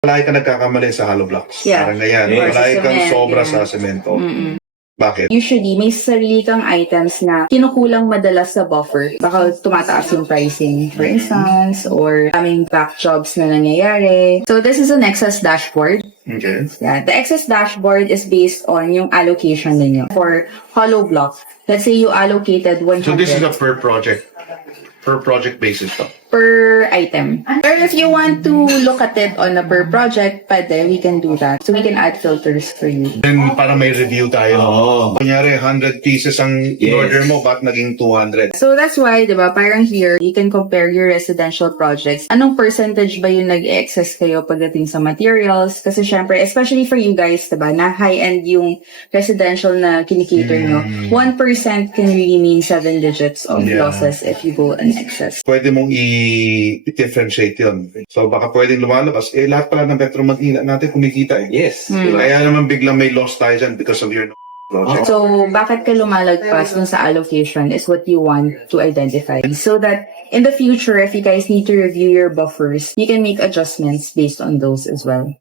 Palagi ka nagkakamali sa hollow blocks. Yeah. Parang ganyan. Or sa Palagi kang cement, sobra yeah. sa semento. Mm-mm. Bakit? Usually, may sarili kang items na kinukulang madalas sa buffer. Baka tumataas yung pricing, for instance, or daming back jobs na nangyayari. So, this is an excess dashboard. Okay. Yeah, the excess dashboard is based on yung allocation ninyo. For hollow block, let's say you allocated 100 So this is a per project basis to. per item. Or if you want to look at it on a per project, pwede, we can do that. So we can add filters for you. Then para may review tayo. Oo. Kunyari, 100 pieces ang in-order mo, ba't naging 200? So that's why, di ba, parang here, you can compare your residential projects. Anong percentage ba yung nag-excess kayo pagdating sa materials? Kasi syempre, especially for you guys, di ba, na high-end yung residential na kinikater nyo, 1% can really mean 7 digits of Yeah. losses if you go in excess. Pwede mong i-differentiate yun. So baka pwedeng lumalabas, lahat pala ng Metro Manila natin kumikita eh. Yes. Kaya naman biglang may loss tayo dyan because of your project. So, bakit ka lumalagpas dun sa allocation is what you want to identify. So that in the future, if you guys need to review your buffers, you can make adjustments based on those as well.